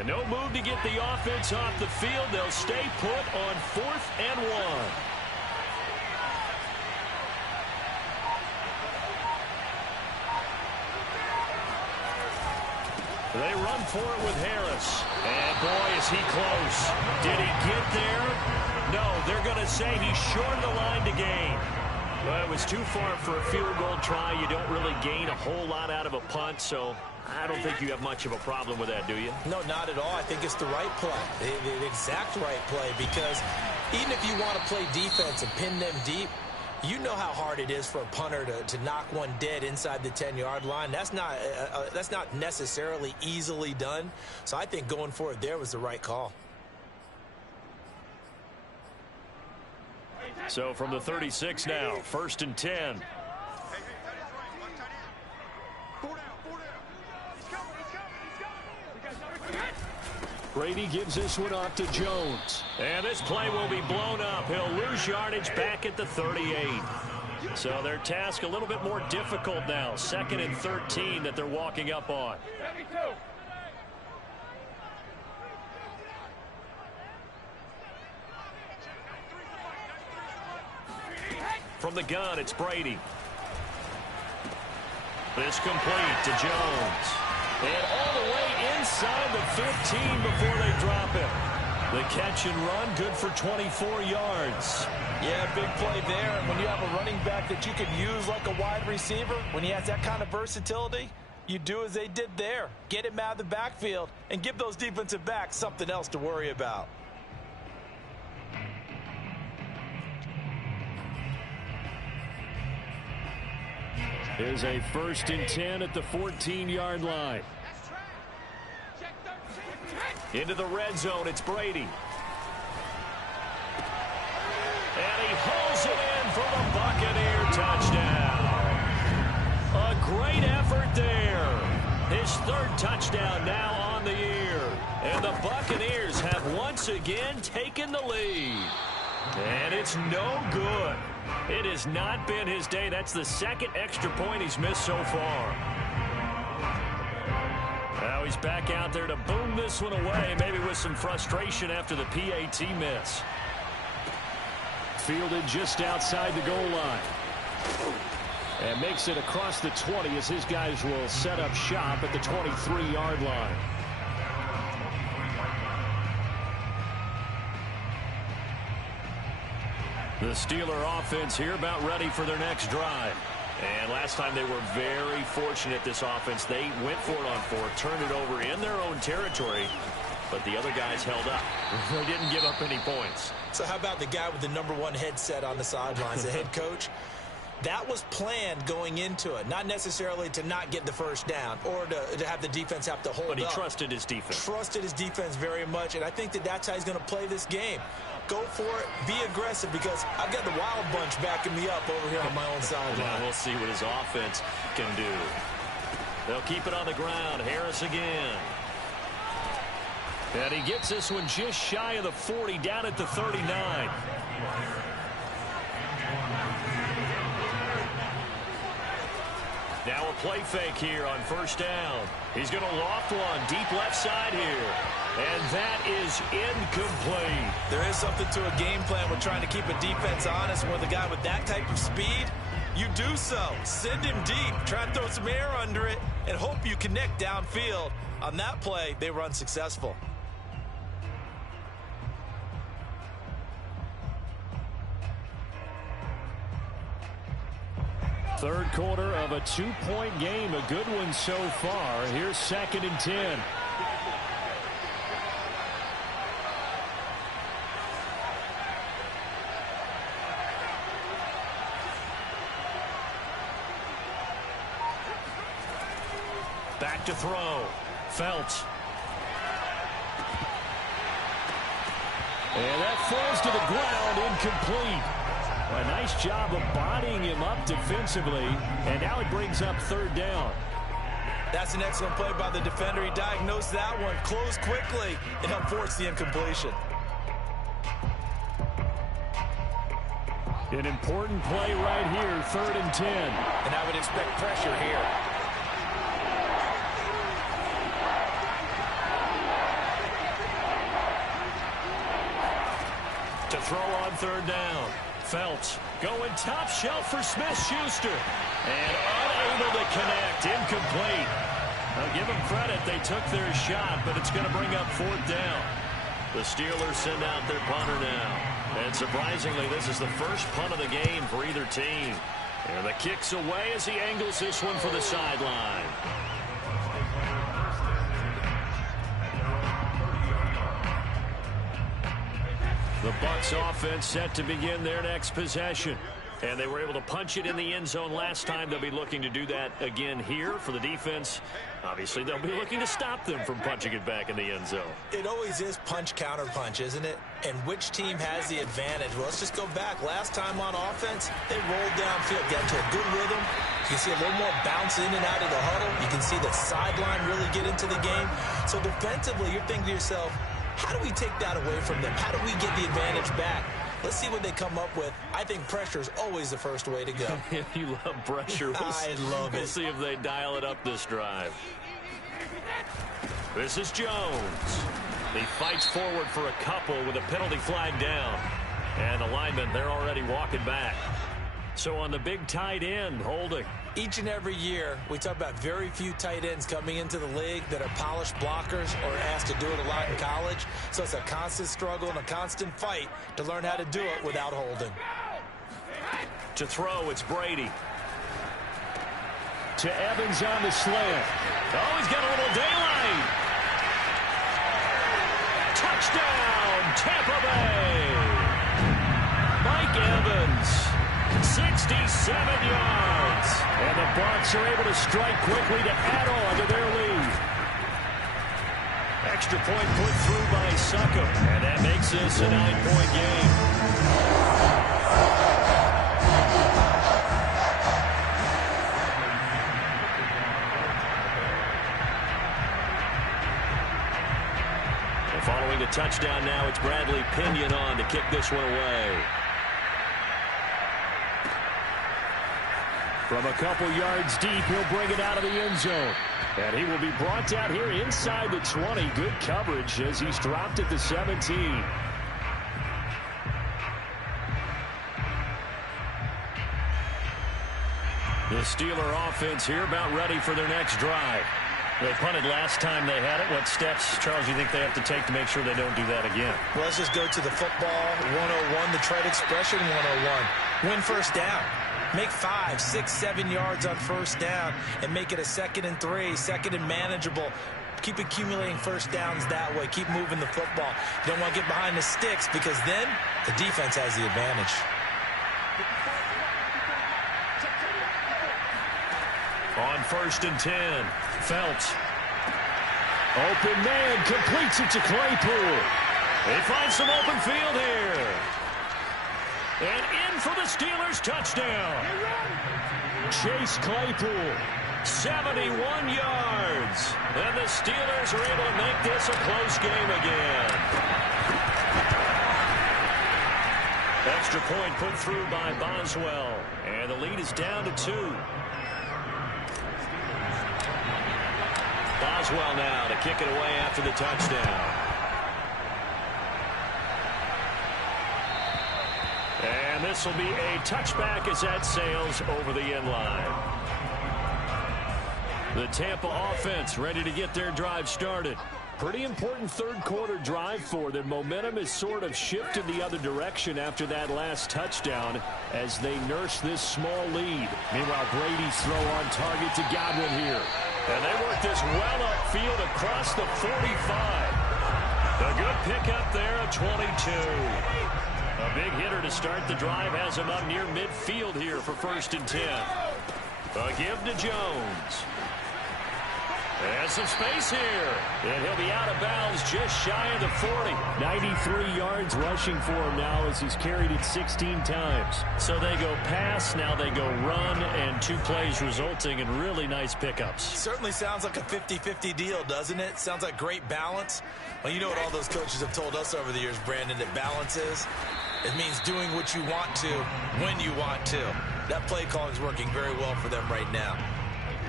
And no move to get the offense off the field. They'll stay put on 4th and 1. They run for it with Harris. And boy, is he close. Did he get there? No, they're going to say he's short of the line to gain. Well, it was too far for a field goal try. You don't really gain a whole lot out of a punt, so I don't think you have much of a problem with that, do you? No, not at all. I think it's the right play, the exact right play, because even if you want to play defense and pin them deep, you know how hard it is for a punter to knock one dead inside the 10-yard line. That's not necessarily easily done. So I think going for it there was the right call. So from the 36 now, 1st and 10. Brady gives this one off to Jones. And this play will be blown up. He'll lose yardage back at the 38. So their task a little bit more difficult now. 2nd and 13 that they're walking up on. From the gun, it's Brady. This complete to Jones. And all the way inside the 15 before they drop it. The catch and run, good for 24 yards. Yeah, big play there. And when you have a running back that you can use like a wide receiver, when he has that kind of versatility, you do as they did there. Get him out of the backfield and give those defensive backs something else to worry about. Here's a 1st and 10 at the 14-yard line. Into the red zone, it's Brady. And he hauls it in for the Buccaneer touchdown. A great effort there. His 3rd touchdown now on the year. And the Buccaneers have once again taken the lead. And it's no good. It has not been his day. That's the 2nd extra point he's missed so far. Now he's back out there to boom this one away, maybe with some frustration after the PAT miss. Fielded just outside the goal line. And makes it across the 20 as his guys will set up shop at the 23-yard line. The Steeler offense here about ready for their next drive. And last time they were very fortunate, this offense. They went for it on 4th, turned it over in their own territory, but the other guys held up. They didn't give up any points. So how about the guy with the #1 headset on the sidelines, the head coach? That was planned going into it, not necessarily to not get the 1st down or to have the defense have to hold up. But he trusted his defense. Trusted his defense very much, and I think that's how he's going to play this game. Go for it, be aggressive, because I've got the Wild Bunch backing me up over here on my own sideline. We'll see what his offense can do. They'll keep it on the ground. Harris again. And he gets this one just shy of the 40, down at the 39. Now a play fake here on 1st down. He's going to loft one deep left side here. And that is incomplete. There is something to a game plan with trying to keep a defense honest. With a guy with that type of speed, you do so. Send him deep. Try and throw some air under it and hope you connect downfield. On that play, they were unsuccessful. Third quarter of a 2-point game. A good one so far. Here's 2nd and 10. Back to throw. Felts. And that falls to the ground, incomplete. A nice job of bodying him up defensively, and now it brings up 3rd down. That's an excellent play by the defender. He diagnosed that one, closed quickly, and helped force the incompletion. An important play right here, 3rd and 10. And I would expect pressure here. To throw on third down. Phelps going top shelf for Smith-Schuster. And unable to connect. Incomplete. I'll give them credit. They took their shot, but it's going to bring up fourth down. The Steelers send out their punter now. And surprisingly, this is the first punt of the game for either team. And the kick's away as he angles this one for the sideline. The Bucs offense set to begin their next possession. And they were able to punch it in the end zone last time. They'll be looking to do that again here for the defense. Obviously, they'll be looking to stop them from punching it back in the end zone. It always is punch, counter punch, isn't it? And which team has the advantage? Well, let's just go back. Last time on offense, they rolled downfield, got to a good rhythm. You can see a little more bounce in and out of the huddle. You can see the sideline really get into the game. So defensively, you're thinking to yourself, how do we take that away from them? How do we get the advantage back? Let's see what they come up with. I think pressure is always the first way to go. You love pressure. I love it. We'll see if they dial it up this drive. This is Jones. He fights forward for a couple with a penalty flag down. And the linemen, they're already walking back. So on the big tight end, holding. Each and every year, we talk about very few tight ends coming into the league that are polished blockers or asked to do it a lot in college. So it's a constant struggle and a constant fight to learn how to do it without holding. To throw, it's Brady. To Evans on the slant. Oh, he's got a little daylight. Touchdown, Tampa Bay. Mike Evans. 67 yards. And the Bucs are able to strike quickly to add on to their lead. Extra point put through by Suckum. And that makes this a 9-point game. And following the touchdown now, it's Bradley Pinion on to kick this one away. From a couple yards deep, he'll bring it out of the end zone. And he will be brought down here inside the 20. Good coverage as he's dropped at the 17. The Steeler offense here about ready for their next drive. They punted last time they had it. What steps, Charles, do you think they have to take to make sure they don't do that again? Well, let's just go to the football 101, the trade expression 101. Win first down. Make 5, 6, 7 yards on first down and make it a 2nd and 3, 2nd and manageable. Keep accumulating first downs that way. Keep moving the football. You don't want to get behind the sticks because then the defense has the advantage. On 1st and 10, Phelps. Open man, completes it to Claypool. They find some open field here. And in for the Steelers touchdown. Chase Claypool, 71 yards. And the Steelers are able to make this a close game again. Extra point put through by Boswell. And the lead is down to 2. Boswell now to kick it away after the touchdown. And this will be a touchback as that sails over the end line. The Tampa offense ready to get their drive started. Pretty important third quarter drive for them. Momentum has sort of shifted the other direction after that last touchdown as they nurse this small lead. Meanwhile, Brady's throw on target to Godwin here. And they work this well upfield across the 45. A good pickup there of 22. A big hitter to start the drive has him up near midfield here for 1st and 10. A give to Jones. And some space here. And he'll be out of bounds just shy of the 40. 93 yards rushing for him now as he's carried it 16 times. So they go pass, now they go run, and 2 plays resulting in really nice pickups. Certainly sounds like a 50-50 deal, doesn't it? Sounds like great balance. Well, you know what all those coaches have told us over the years, Brandon, that balance is? It means doing what you want to when you want to. That play calling is working very well for them right now.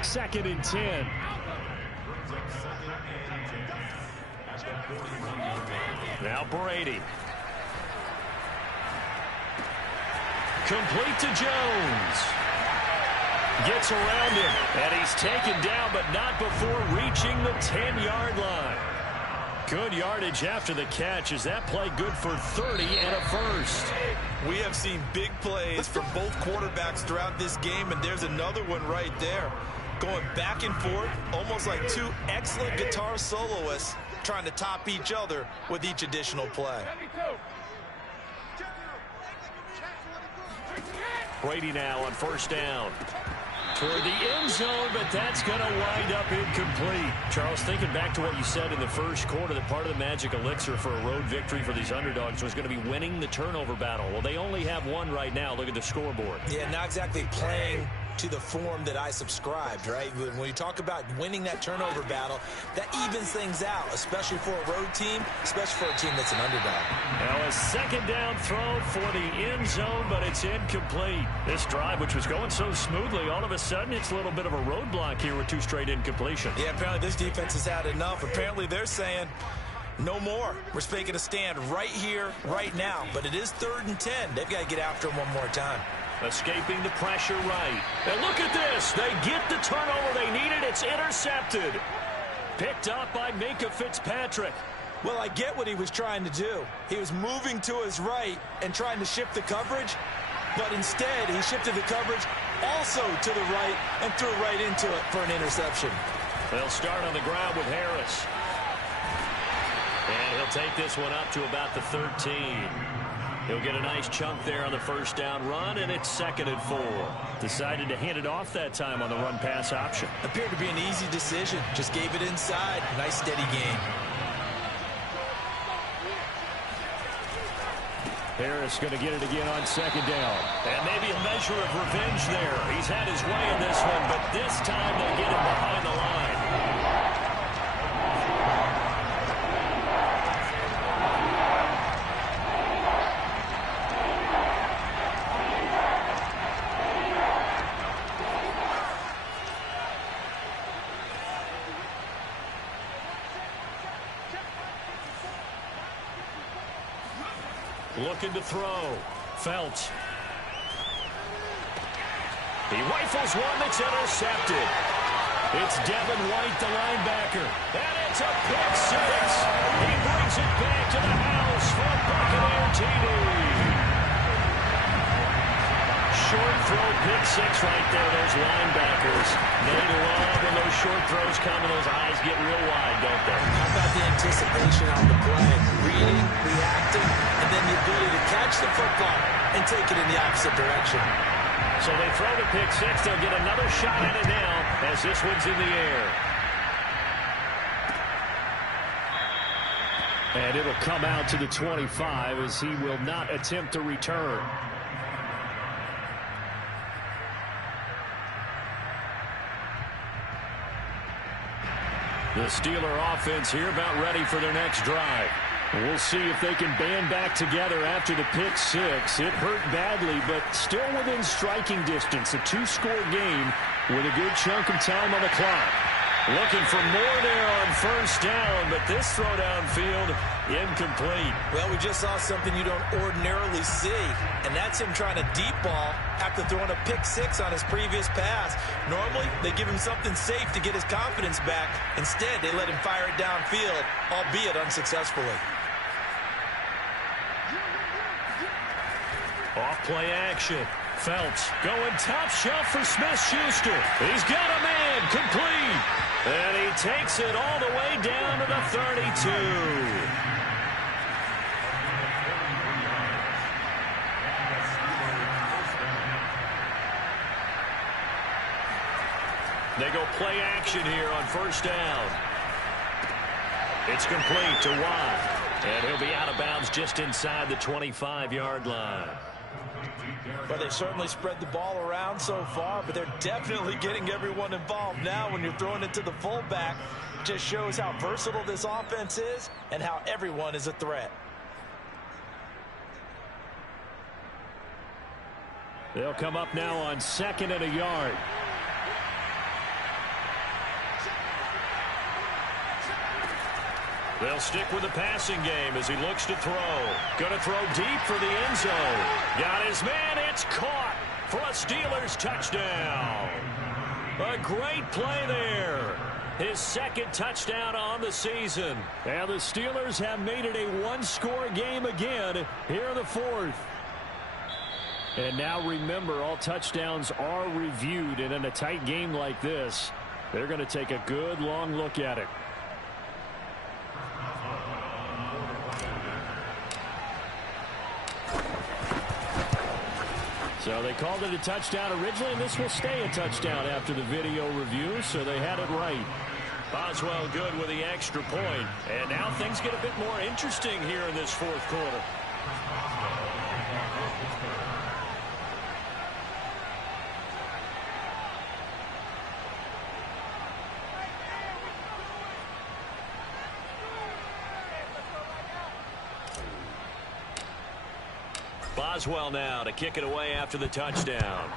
2nd and 10. Now Brady. Complete to Jones. Gets around him, and he's taken down, but not before reaching the 10-yard line. Good yardage after the catch. Is that play good for 30 and a first? We have seen big plays from both quarterbacks throughout this game, and there's another one right there. Going back and forth, almost like two excellent guitar soloists trying to top each other with each additional play. Brady now on first down. Toward the end zone, but that's going to wind up incomplete. Charles, thinking back to what you said in the first quarter, that part of the magic elixir for a road victory for these underdogs was going to be winning the turnover battle. Well, they only have one right now. Look at the scoreboard. Yeah, not exactly playing to the form that I subscribed, right? When you talk about winning that turnover battle, that evens things out, especially for a road team, especially for a team that's an underdog. Now a second down throw for the end zone, but it's incomplete. This drive, which was going so smoothly, all of a sudden it's a little bit of a roadblock here with two straight incompletions. Yeah, apparently this defense has had enough. Apparently they're saying, no more. We're making a stand right here, right now. But it is 3rd and 10. They've got to get after him one more time. Escaping the pressure right. And look at this. They get the turnover they needed. It's intercepted. Picked up by Minka Fitzpatrick. Well, I get what he was trying to do. He was moving to his right and trying to shift the coverage. But instead, he shifted the coverage also to the right and threw right into it for an interception. They'll start on the ground with Harris. And he'll take this one up to about the 13. He'll get a nice chunk there on the first down run, and it's 2nd and 4. Decided to hand it off that time on the run-pass option. Appeared to be an easy decision. Just gave it inside. Nice, steady game. Harris going to get it again on 2nd down. And maybe a measure of revenge there. He's had his way in this one, but this time they get him behind the line. Looking to throw. Phelps. He rifles one that's intercepted. It's Devin White, the linebacker. And it's a pick six. He brings it back to the house for Buccaneer TD. Short throw, pick six right there. Those linebackers. They love when those short throws come and those eyes get real wide, don't they? How about the anticipation on the play? Reading, reacting, and then the ability to catch the football and take it in the opposite direction. So they throw the pick six. They'll get another shot at it now as this one's in the air. And it'll come out to the 25 as he will not attempt to return. The Steeler offense here about ready for their next drive. We'll see if they can band back together after the pick six. It hurt badly, but still within striking distance. A 2-score game with a good chunk of time on the clock. Looking for more there on first down, but this throw downfield incomplete. Well, we just saw something you don't ordinarily see, and that's him trying to deep ball after throwing a pick six on his previous pass. Normally, they give him something safe to get his confidence back. Instead, they let him fire it downfield, albeit unsuccessfully. Off-play action. Phelps going top shelf for Smith-Schuster. He's got a man complete. And he takes it all the way down to the 32. They go play action here on first down. It's complete to Watt. And he'll be out of bounds just inside the 25-yard line. Well, they certainly spread the ball around so far, but they're definitely getting everyone involved now when you're throwing it to the fullback. Just shows how versatile this offense is and how everyone is a threat. They'll come up now on 2nd and a yard. They'll stick with the passing game as he looks to throw. Going to throw deep for the end zone. Got his man. It's caught for a Steelers touchdown. A great play there. His second touchdown on the season. And the Steelers have made it a one-score game again here in the fourth. And now remember, all touchdowns are reviewed. And in a tight game like this, they're going to take a good long look at it. So they called it a touchdown originally, and this will stay a touchdown after the video review, so they had it right. Boswell good with the extra point. And now things get a bit more interesting here in this fourth quarter. Boswell now to kick it away after the touchdown.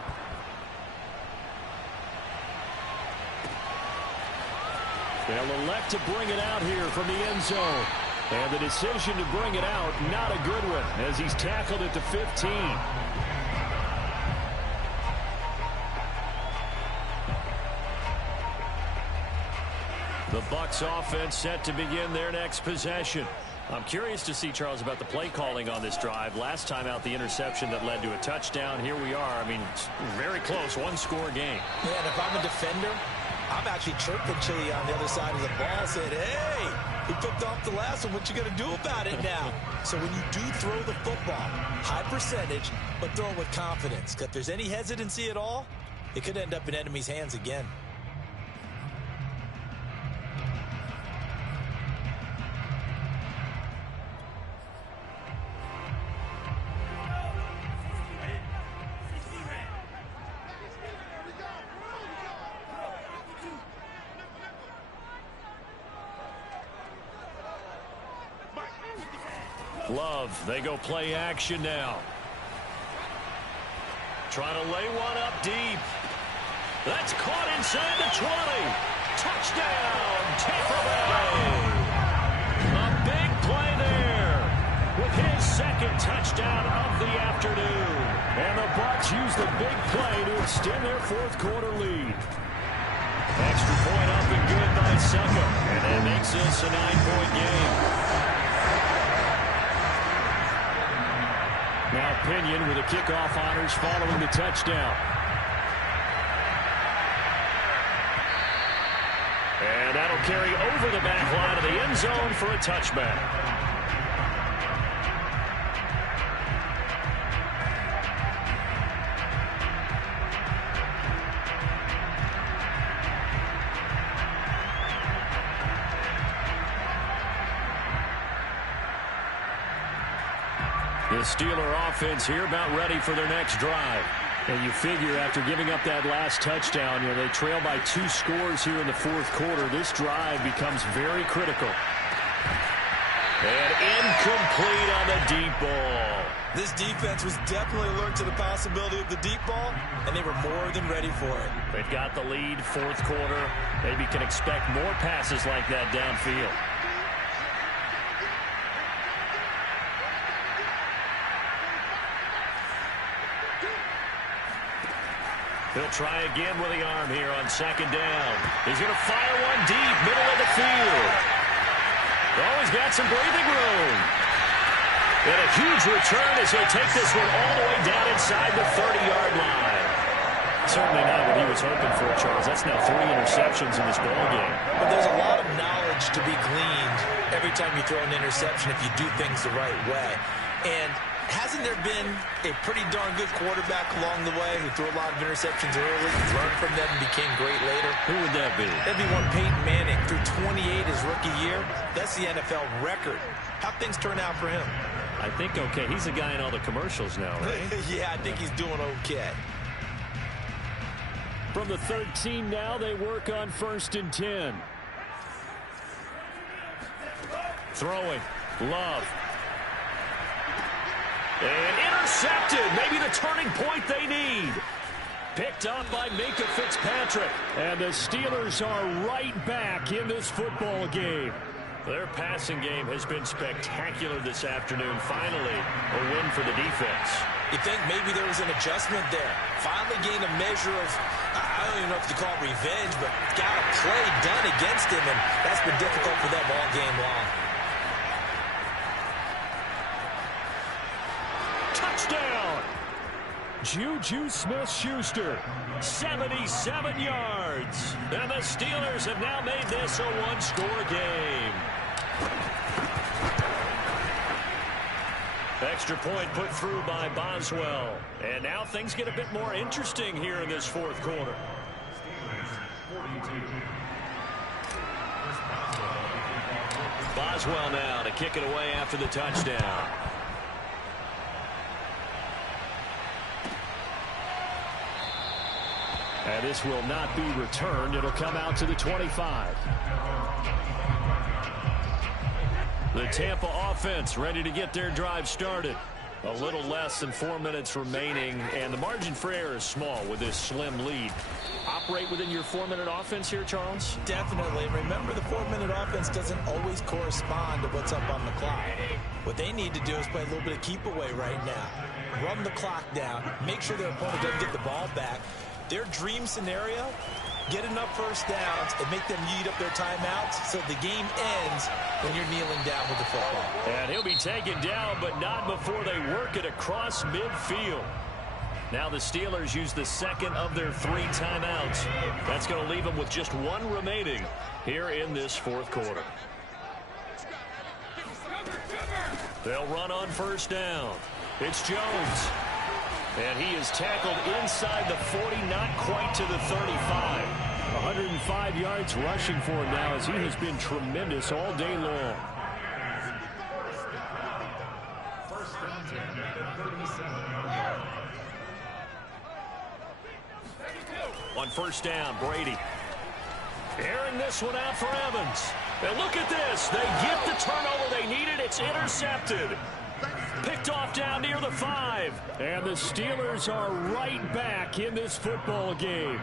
They'll elect to bring it out here from the end zone. And the decision to bring it out, not a good one, as he's tackled at the 15. The Bucs offense set to begin their next possession. I'm curious to see, Charles, about the play calling on this drive. Last time out, the interception that led to a touchdown. Here we are. I mean, it's very close, one-score game. Yeah, and if I'm a defender, I'm actually chirping Chili on the other side of the ball, saying, hey, we picked off the last one. What you going to do about it now? So when you do throw the football, high percentage, but throw it with confidence. Because if there's any hesitancy at all, it could end up in enemy's hands again. Love, they go play action now. Trying to lay one up deep. That's caught inside the 20. Touchdown, Tampa Bay. A big play there with his second touchdown of the afternoon. And the Bucs use the big play to extend their fourth quarter lead. Extra point up and good by Succo. And that makes this a 9-point game. Now Pinion with the kickoff honors following the touchdown. And that'll carry over the back line of the end zone for a touchback. The Steeler offense here about ready for their next drive. And you figure after giving up that last touchdown, they trail by 2 scores here in the fourth quarter. This drive becomes very critical. And incomplete on the deep ball. This defense was definitely alert to the possibility of the deep ball, and they were more than ready for it. They've got the lead, fourth quarter. Maybe can expect more passes like that downfield. He'll try again with the arm here on second down. He's going to fire one deep, middle of the field. Oh, he's got some breathing room. And a huge return as he'll take this one all the way down inside the 30-yard line. Certainly not what he was hoping for, Charles. That's now 3 interceptions in this ball game. But there's a lot of knowledge to be gleaned every time you throw an interception if you do things the right way. And hasn't there been a pretty darn good quarterback along the way who threw a lot of interceptions early, learned from them, and became great later? Who would that be? That'd be one Peyton Manning. Threw 28 his rookie year. That's the NFL record. How'd things turn out for him? I think okay. He's a guy in all the commercials now, right? Yeah, I think he's doing okay. From the 13 now, they work on 1st and 10. Throwing. Love. And intercepted. Maybe the turning point they need. Picked up by Minkah Fitzpatrick. And the Steelers are right back in this football game. Their passing game has been spectacular this afternoon. Finally, a win for the defense. You think maybe there was an adjustment there. Finally gained a measure of, I don't even know if you call it revenge, but got a play done against him, and that's been difficult for them all game long. Touchdown! Juju Smith-Schuster, 77 yards. And the Steelers have now made this a one-score game. Extra point put through by Boswell. And now things get a bit more interesting here in this fourth quarter. Boswell now to kick it away after the touchdown. And this will not be returned. It'll come out to the 25. The Tampa offense ready to get their drive started. A little less than 4 minutes remaining, and the margin for error is small with this slim lead. Operate within your 4-minute offense here, Charles? Definitely. Remember, the 4-minute offense doesn't always correspond to what's up on the clock. What they need to do is play a little bit of keep away right now. Run the clock down. Make sure their opponent doesn't get the ball back. Their dream scenario, get enough first downs and make them eat up their timeouts so the game ends when you're kneeling down with the football. And he'll be taken down, but not before they work it across midfield. Now the Steelers use the second of their 3 timeouts. That's going to leave them with just 1 remaining here in this fourth quarter. They'll run on first down. It's Jones. And he is tackled inside the 40, not quite to the 35. 105 yards rushing for him now as he has been tremendous all day long. On first down, Brady. Airing this one out for Evans. And look at this. They get the turnover they needed. It's intercepted. Picked off down near the 5. And the Steelers are right back in this football game.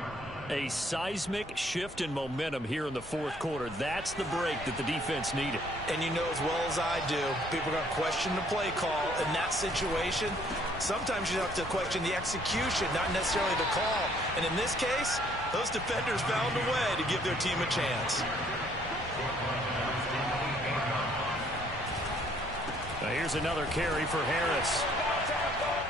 A seismic shift in momentum here in the fourth quarter. That's the break that the defense needed. And you know as well as I do, people are going to question the play call in that situation. Sometimes you have to question the execution, not necessarily the call. And in this case, those defenders found a way to give their team a chance. Now here's another carry for Harris.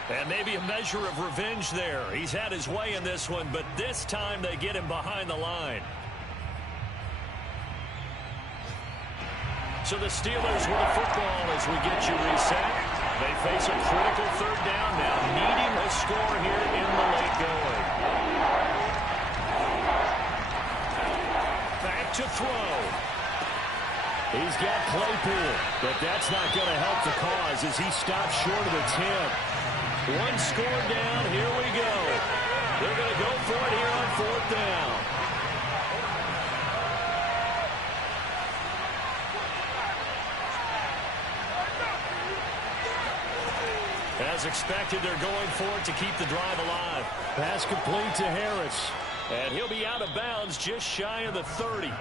And maybe a measure of revenge there. He's had his way in this one, but this time they get him behind the line. So the Steelers with a football as we get you reset. They face a critical third down now, needing a score here in the late going. Back to throw. He's got Claypool, but that's not going to help the cause as he stops short of the 10. 1 score down, here we go. They're going to go for it here on fourth down. As expected, they're going for it to keep the drive alive. Pass complete to Harris. And he'll be out of bounds just shy of the 30.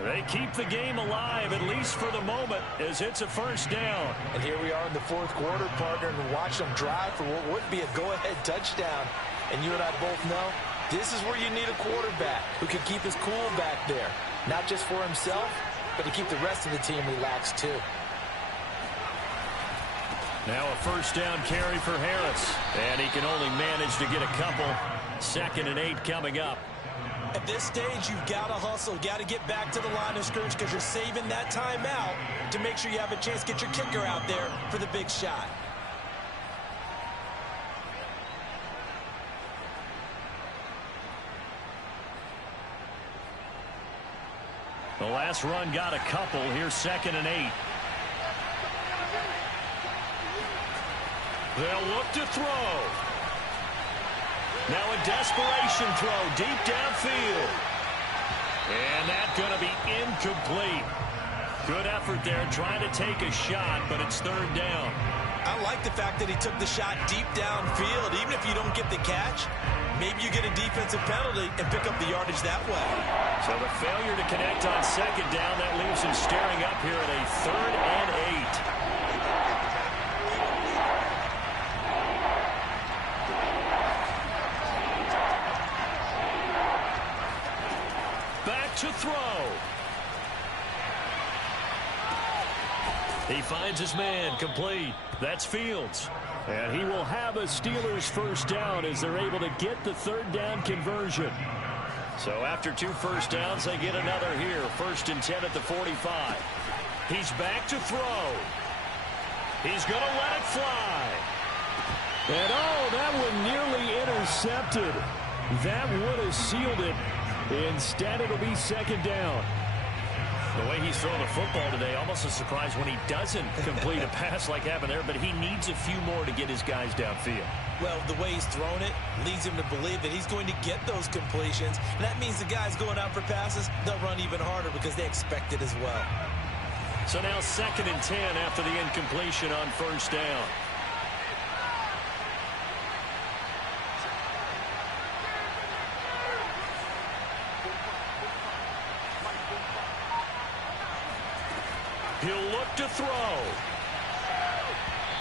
They keep the game alive, at least for the moment, as it's a first down. And here we are in the fourth quarter, partner, and watch them drive for what would be a go-ahead touchdown. And you and I both know this is where you need a quarterback who can keep his cool back there. Not just for himself, but to keep the rest of the team relaxed, too. Now a first down carry for Harris. And he can only manage to get a couple. 2nd and 8 coming up. At this stage, you've got to hustle. You've got to get back to the line of scrimmage because you're saving that timeout to make sure you have a chance to get your kicker out there for the big shot. The last run got a couple. Here's 2nd and 8. They'll look to throw. Now a desperation throw deep downfield. And that's going to be incomplete. Good effort there trying to take a shot, but it's third down. I like the fact that he took the shot deep downfield. Even if you don't get the catch, maybe you get a defensive penalty and pick up the yardage that way. So the failure to connect on second down, that leaves him staring up here at a 3rd and 8. Back to throw. He finds his man, complete. That's Fields. And he will have a Steelers first down as they're able to get the 3rd down conversion. So after 2 first downs, they get another here. 1st and 10 at the 45. He's back to throw. He's going to let it fly. And oh, that one nearly intercepted. That would have sealed it. Instead, it'll be 2nd down. The way he's throwing the football today, almost a surprise when he doesn't complete a pass like happened there, but he needs a few more to get his guys downfield. Well, the way he's thrown it leads him to believe that he's going to get those completions. And that means the guys going out for passes, they'll run even harder because they expect it as well. So now 2nd and 10 after the incompletion on 1st down. He'll look to throw.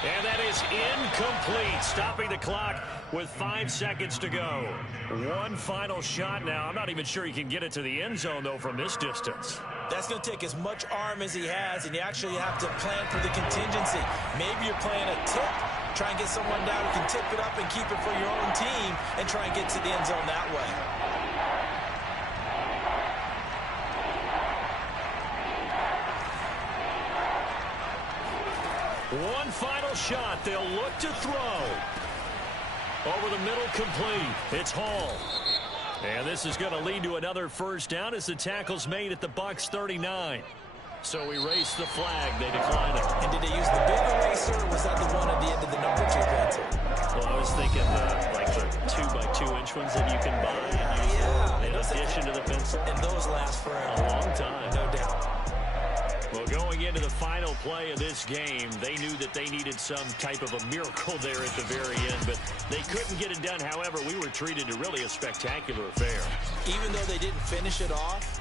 And that is incomplete, stopping the clock with 5 seconds to go. One final shot now. I'm not even sure he can get it to the end zone, though, from this distance. That's going to take as much arm as he has, and you actually have to plan for the contingency. Maybe you're playing a tip. Try and get someone down who can tip it up and keep it for your own team and try and get to the end zone that way. One final shot. They'll look to throw. Over the middle, complete. It's Hall. And this is going to lead to another first down as the tackle's made at the Bucs 39. So we race the flag. They decline it. And did they use the big eraser, or was that the one at the end of the number 2 pencil? Well, I was thinking like the 2x2-inch ones that you can buy and use in addition to the pencil. And those last forever. A long time. No doubt. Well, going into the final play of this game, they knew that they needed some type of a miracle there at the very end, but they couldn't get it done. However, we were treated to really a spectacular affair. Even though they didn't finish it off,